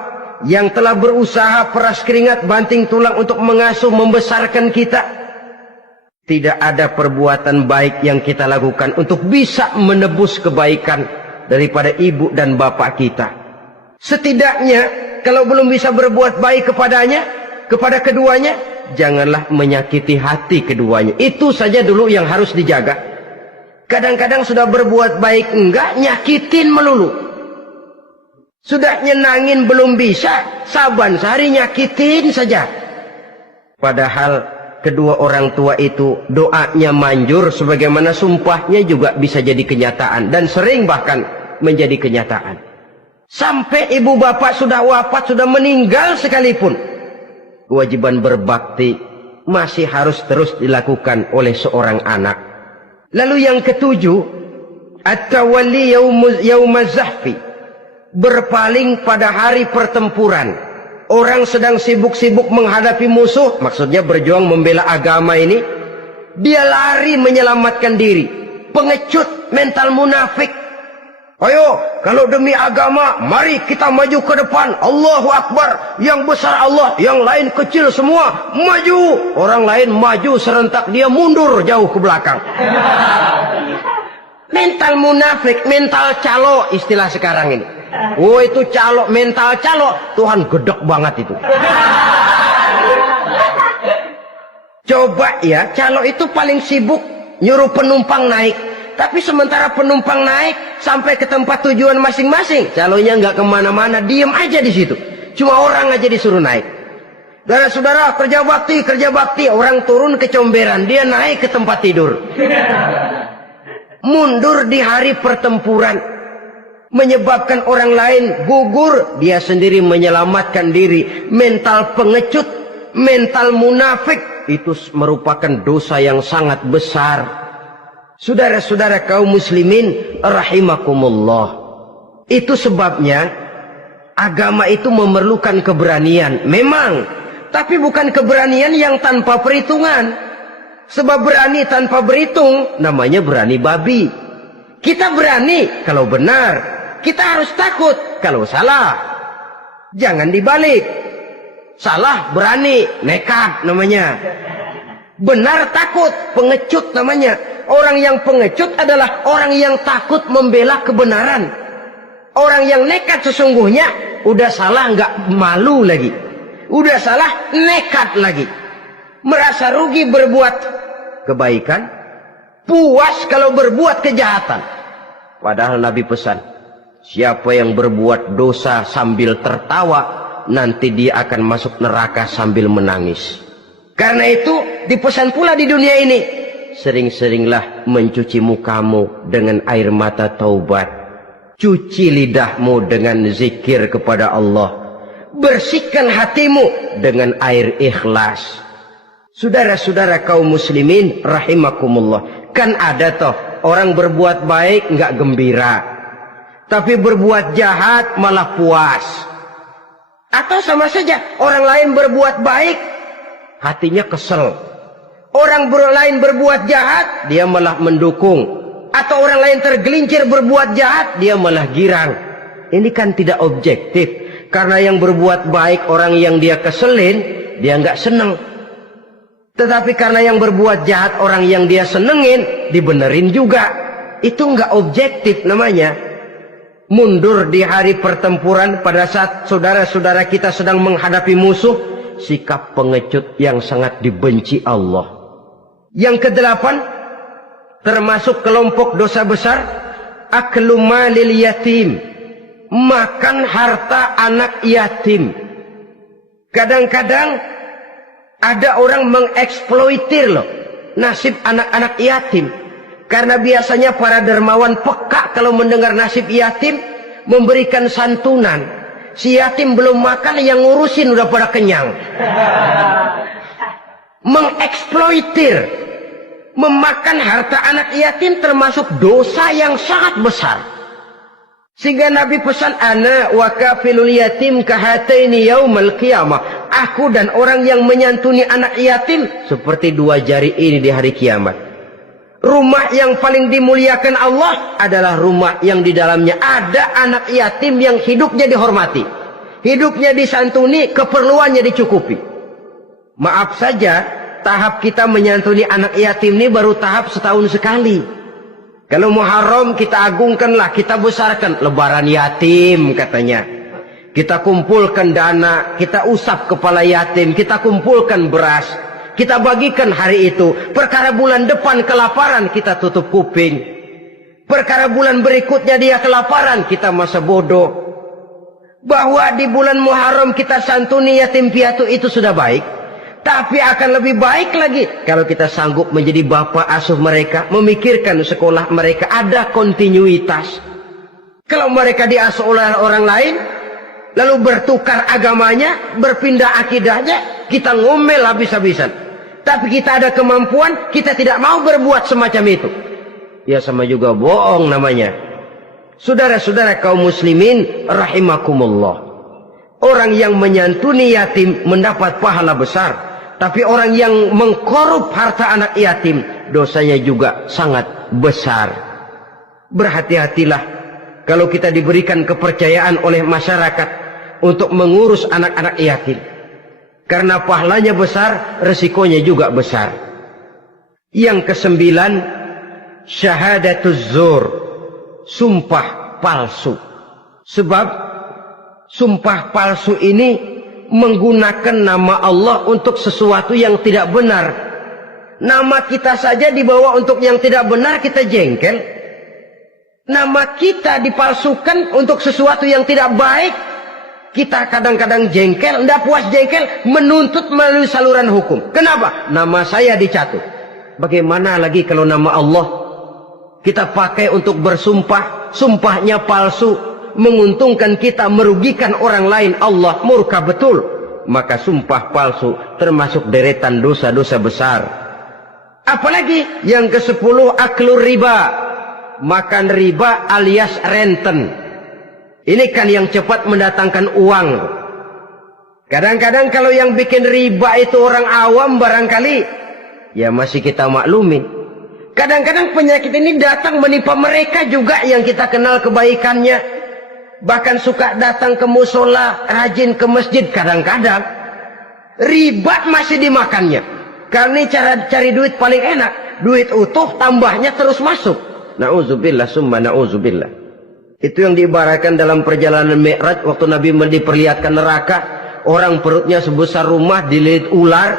yang telah berusaha peras keringat banting tulang untuk mengasuh membesarkan kita. Tidak ada perbuatan baik yang kita lakukan untuk bisa menebus kebaikan daripada ibu dan bapak kita. Setidaknya kalau belum bisa berbuat baik kepadanya, kepada keduanya, janganlah menyakiti hati keduanya. Itu saja dulu yang harus dijaga. Kadang-kadang sudah berbuat baik enggak, nyakitin melulu. Sudah nyenangin belum bisa, saban sehari nyakitin saja. Padahal kedua orang tua itu doanya manjur, sebagaimana sumpahnya juga bisa jadi kenyataan. Dan sering bahkan menjadi kenyataan. Sampai ibu bapak sudah wafat, sudah meninggal sekalipun, kewajiban berbakti masih harus terus dilakukan oleh seorang anak. Lalu yang ketujuh, at-tawalli yaumaz zahfi, berpaling pada hari pertempuran. Orang sedang sibuk-sibuk menghadapi musuh, maksudnya berjuang membela agama ini, dia lari menyelamatkan diri. Pengecut, mental munafik. Ayo, kalau demi agama, mari kita maju ke depan. Allahu Akbar, yang besar Allah, yang lain kecil semua, maju. Orang lain maju serentak, dia mundur jauh ke belakang. Mental munafik, mental calo, istilah sekarang ini. Oh, itu calo, mental calo. Tuhan gedek banget itu. Coba ya, calo itu paling sibuk nyuruh penumpang naik. Tapi sementara penumpang naik sampai ke tempat tujuan masing-masing, calonya nggak kemana-mana, diem aja di situ. Cuma orang aja disuruh naik. Saudara-saudara, kerja bakti, orang turun ke comberan, dia naik ke tempat tidur. Mundur di hari pertempuran, menyebabkan orang lain gugur, dia sendiri menyelamatkan diri. Mental pengecut, mental munafik, itu merupakan dosa yang sangat besar. Saudara-saudara kaum muslimin rahimakumullah, itu sebabnya agama itu memerlukan keberanian memang, tapi bukan keberanian yang tanpa perhitungan. Sebab berani tanpa berhitung namanya berani babi. Kita berani kalau benar, kita harus takut kalau salah. Jangan dibalik. Salah berani, nekat namanya. Benar takut, pengecut namanya. Orang yang pengecut adalah orang yang takut membela kebenaran. Orang yang nekat sesungguhnya udah salah nggak malu lagi. Udah salah nekat lagi. Merasa rugi berbuat kebaikan, puas kalau berbuat kejahatan. Padahal Nabi pesan, siapa yang berbuat dosa sambil tertawa, nanti dia akan masuk neraka sambil menangis. Karena itu dipesan pula di dunia ini, sering-seringlah mencuci mukamu dengan air mata taubat. Cuci lidahmu dengan zikir kepada Allah. Bersihkan hatimu dengan air ikhlas. Saudara-saudara kaum muslimin rahimakumullah. Kan ada toh orang berbuat baik nggak gembira, tapi berbuat jahat malah puas. Atau sama saja orang lain berbuat baik, hatinya kesel. Orang lain berbuat jahat, dia malah mendukung. Atau orang lain tergelincir berbuat jahat, dia malah girang. Ini kan tidak objektif. Karena yang berbuat baik, orang yang dia keselin, dia nggak seneng. Tetapi karena yang berbuat jahat, orang yang dia senengin, dibenerin juga. Itu nggak objektif namanya. Mundur di hari pertempuran pada saat saudara-saudara kita sedang menghadapi musuh, sikap pengecut yang sangat dibenci Allah. Yang kedelapan, termasuk kelompok dosa besar, aklu malil yatim, makan harta anak yatim. Kadang-kadang ada orang mengeksploitir loh nasib anak-anak yatim. Karena biasanya para dermawan peka kalau mendengar nasib yatim, memberikan santunan. Si yatim belum makan, yang ngurusin udah pada kenyang. Mengeksploitir, memakan harta anak yatim termasuk dosa yang sangat besar. Sehingga Nabi pesan, ana wa kafilul yatim kahataini yaumal qiyamah. Aku dan orang yang menyantuni anak yatim seperti dua jari ini di hari kiamat. Rumah yang paling dimuliakan Allah adalah rumah yang di dalamnya ada anak yatim yang hidupnya dihormati, hidupnya disantuni, keperluannya dicukupi. Maaf saja, tahap kita menyantuni anak yatim ini baru tahap setahun sekali. Kalau Muharram kita agungkanlah, kita besarkan. Lebaran yatim katanya. Kita kumpulkan dana, kita usap kepala yatim, kita kumpulkan beras. Kita bagikan hari itu. Perkara bulan depan kelaparan, kita tutup kuping. Perkara bulan berikutnya dia kelaparan, kita masa bodoh. Bahwa di bulan Muharram kita santuni yatim piatu itu sudah baik. Tapi akan lebih baik lagi kalau kita sanggup menjadi bapak asuh mereka, memikirkan sekolah mereka, ada kontinuitas. Kalau mereka diasuh oleh orang lain, lalu bertukar agamanya, berpindah akidahnya, kita ngomel habis-habisan. Tapi kita ada kemampuan, kita tidak mau berbuat semacam itu. ya sama juga bohong namanya. Saudara-saudara kaum muslimin rahimakumullah, orang yang menyantuni yatim mendapat pahala besar, tapi orang yang mengkorup harta anak yatim dosanya juga sangat besar. Berhati-hatilah kalau kita diberikan kepercayaan oleh masyarakat untuk mengurus anak-anak yatim, karena pahalanya besar, resikonya juga besar. Yang kesembilan, syahadatuz zur, sumpah palsu. Sebab sumpah palsu ini menggunakan nama Allah untuk sesuatu yang tidak benar. Nama kita saja dibawa untuk yang tidak benar, kita jengkel. Nama kita dipalsukan untuk sesuatu yang tidak baik, kita kadang-kadang jengkel. Tidak puas jengkel, menuntut melalui saluran hukum. Kenapa? Nama saya dicatut. Bagaimana lagi kalau nama Allah kita pakai untuk bersumpah, sumpahnya palsu, menguntungkan kita, merugikan orang lain, Allah murka betul. Maka sumpah palsu termasuk deretan dosa-dosa besar. Apalagi yang ke-10, aklur riba, makan riba alias renten. Ini kan yang cepat mendatangkan uang. Kadang-kadang kalau yang bikin riba itu orang awam barangkali, ya masih kita maklumin. Kadang-kadang penyakit ini datang menimpa mereka juga yang kita kenal kebaikannya. Bahkan suka datang ke musola, rajin ke masjid. Kadang-kadang riba masih dimakannya. Karena ini cara cari duit paling enak. Duit utuh, tambahnya terus masuk. Na'udzubillah summa na'udzubillah. Itu yang diibaratkan dalam perjalanan Mi'raj waktu Nabi diperlihatkan neraka. Orang perutnya sebesar rumah dililit ular,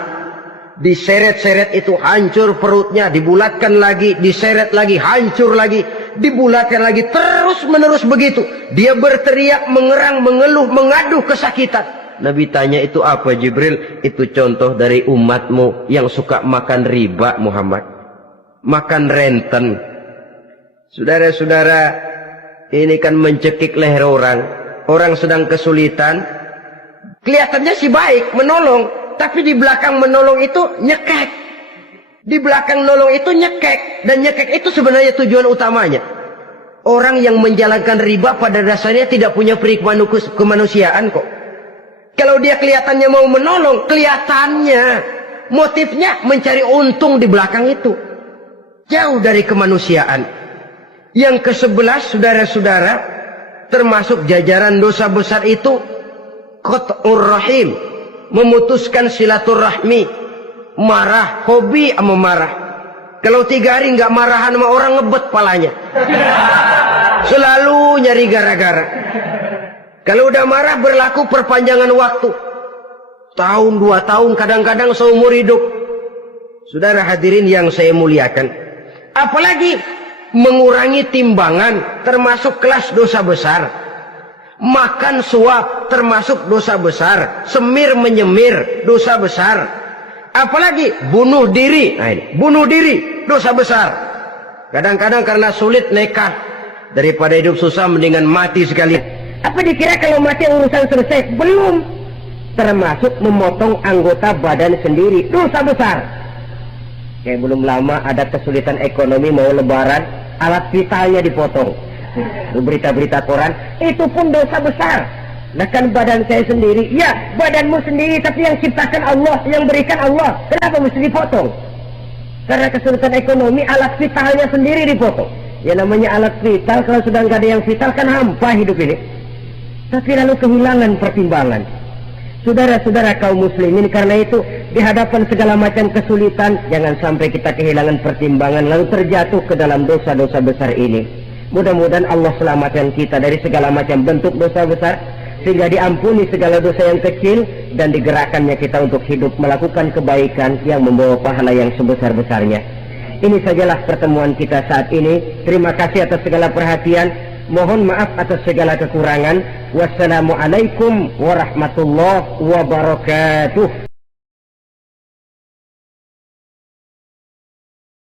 diseret-seret itu hancur perutnya, dibulatkan lagi, diseret lagi, hancur lagi, dibulatkan lagi, terus menerus begitu. Dia berteriak, mengerang, mengeluh, mengaduh kesakitan. Nabi tanya, itu apa Jibril? Itu contoh dari umatmu yang suka makan riba Muhammad, makan renten. Saudara-saudara, ini kan mencekik leher orang. Orang sedang kesulitan, kelihatannya sih baik, menolong. Tapi di belakang menolong itu nyekek. Di belakang nolong itu nyekek. Dan nyekek itu sebenarnya tujuan utamanya. Orang yang menjalankan riba pada dasarnya tidak punya peri kemanusiaan kok. Kalau dia kelihatannya mau menolong, kelihatannya motifnya mencari untung di belakang itu. Jauh dari kemanusiaan. Yang ke-11, saudara-saudara, termasuk jajaran dosa besar itu qat'ur rahim, memutuskan silaturahmi. Marah, hobi sama marah. Kalau 3 hari nggak marahan sama orang, ngebet palanya. Selalu nyari gara-gara. Kalau udah marah berlaku perpanjangan waktu. Tahun, 2 tahun, kadang-kadang seumur hidup. Saudara hadirin yang saya muliakan. Apalagi mengurangi timbangan termasuk kelas dosa besar. Makan suap termasuk dosa besar. Semir menyemir dosa besar. Apalagi bunuh diri. Nah ini, bunuh diri dosa besar. Kadang-kadang karena sulit nekat, daripada hidup susah mendingan mati sekali. Apa dikira kalau mati urusan selesai? Belum. Termasuk memotong anggota badan sendiri, dosa besar. Kayak belum lama ada kesulitan ekonomi, mau lebaran, alat vitalnya dipotong. Berita-berita koran, itu pun dosa besar. Nah kan badan saya sendiri, ya badanmu sendiri, tapi yang ciptakan Allah, yang berikan Allah, kenapa mesti dipotong? Karena kesulitan ekonomi, alat vitalnya sendiri dipotong. Ya namanya alat vital, kalau sudah nggak ada yang vital kan hampa hidup ini. Tapi lalu kehilangan pertimbangan. Saudara-saudara kaum muslimin, karena itu di hadapan segala macam kesulitan, jangan sampai kita kehilangan pertimbangan lalu terjatuh ke dalam dosa-dosa besar ini. Mudah-mudahan Allah selamatkan kita dari segala macam bentuk dosa besar, sehingga diampuni segala dosa yang kecil, dan digerakkannya kita untuk hidup melakukan kebaikan yang membawa pahala yang sebesar-besarnya. Ini sajalah pertemuan kita saat ini. Terima kasih atas segala perhatian. Mohon maaf atas segala kekurangan. Wassalamualaikum warahmatullahi wabarakatuh.